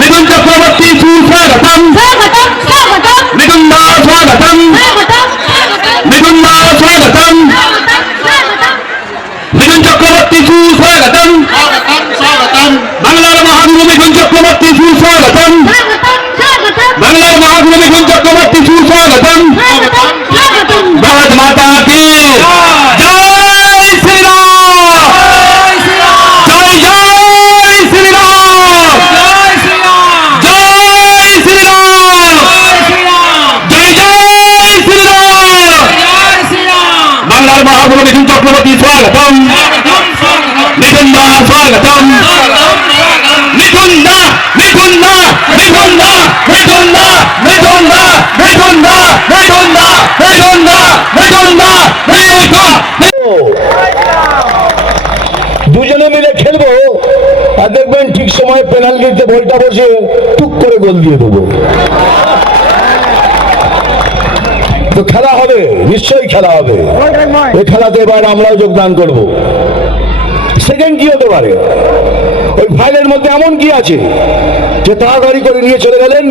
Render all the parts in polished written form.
मिथुन चक्रवर्ती सुस्वागतम मिथुन दा स्वागतम मिथुन दा स्वागतम मिथुन चक्रवर्ती सुस्वागतम बांग्लार महागुरु मिथुन चक्रवर्ती सुस्वागतम बांग्लार महागुरु मिथुन चक्रवर्ती सुस्वागतम भारत माता की जय श्री राम जय जय श्री राम जय श्री राम जय जय श्री राम बांग्लार महागुरु मिथुन चक्रवर्ती स्वागतम मिथुन दा स्वागतम मिथुन दा मिथुन दा मिथुन दा मिथुन दा मिथुन दा मिथुन दा मिथुन दा मिथुन दा मिथुन दा দুজনে মিলে খেলবো আর দেখবেন ঠিক সময় পেনাল্টিতে বলটা বসে টুক করে গোল দিয়ে দেবো। তো খেলা হবে, নিশ্চয়ই খেলা হবে। এই খেলাতে এবার আমরাও যোগদান করব। সেকেন্ড কি হতে পারে? ওই ফাইলের মধ্যে এমন কি আছে যে তাড়াতাড়ি করে নিয়ে চলে গেলেন?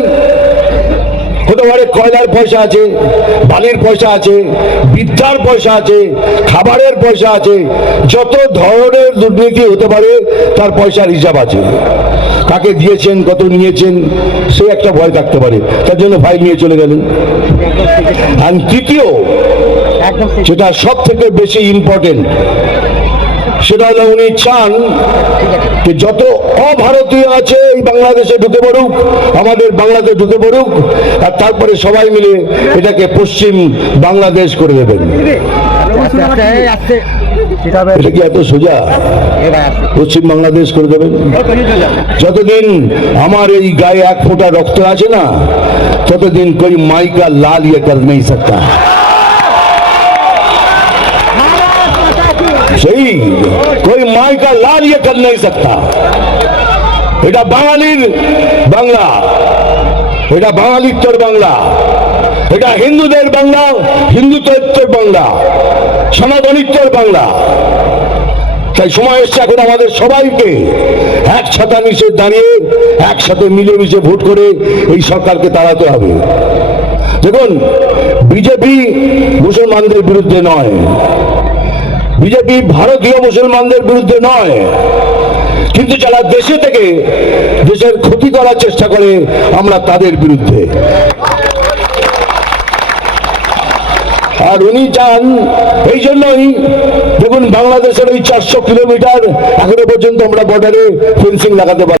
হতে পারে কয়লার পয়সা আছে, বালির পয়সা আছে, বিদ্যার পয়সা আছে, খাবারের পয়সা আছে, যত ধরনের দুর্নীতি হতে পারে তার পয়সার হিসাব আছে। কাকে দিয়েছেন, কত নিয়েছেন, সে একটা ভয় থাকতে পারে, তার জন্য ফাইল নিয়ে চলে গেলেন। আর তৃতীয়, সেটা সব থেকে বেশি ইম্পর্টেন্ট, সেটা হলো উনি চান যে যত অভারতীয় আছে এই বাংলাদেশে ঢুকে পড়ুক, আমাদের বাংলাদেশে ঢুকে পড়ুক, আর তারপরে সবাই মিলে এটাকে পশ্চিম বাংলাদেশ করে দেবেন। এটা কি এত সোজা? পশ্চিম বাংলাদেশ করে দেবেন? যতদিন আমার এই গায়ে এক ফোঁটা রক্ত আছে না, ততদিন কোই মাই কা লাল ইয়ে কর नहीं सकता। সেই कोई माई का लाल ये कर नहीं सकता। এটা বাঙালির বাংলা, এটা বাঙালিত্বের বাংলা, এটা হিন্দুদের বাংলা, হিন্দুত্বের বাংলা, সনাতনিত্বের বাংলা। তাই সময় এসছে এখন আমাদের সবাইকে এক ছাতা নিচে দাঁড়িয়ে একসাথে মিলেমিশে ভোট করে এই সরকারকে তাড়াতে হবে। দেখুন, বিজেপি মুসলমানদের বিরুদ্ধে নয়, বিজেপি ভারতীয় মুসলমানদের বিরুদ্ধে নয়, কিন্তু যারা দেশে থেকে দেশের ক্ষতি করার চেষ্টা করে আমরা তাদের বিরুদ্ধে। আর উনি চান, এই জন্যই দেখুন বাংলাদেশের ওই 400 কিলোমিটার এখনো পর্যন্ত আমরা বর্ডারে ফেন্সিং লাগাতে পারি।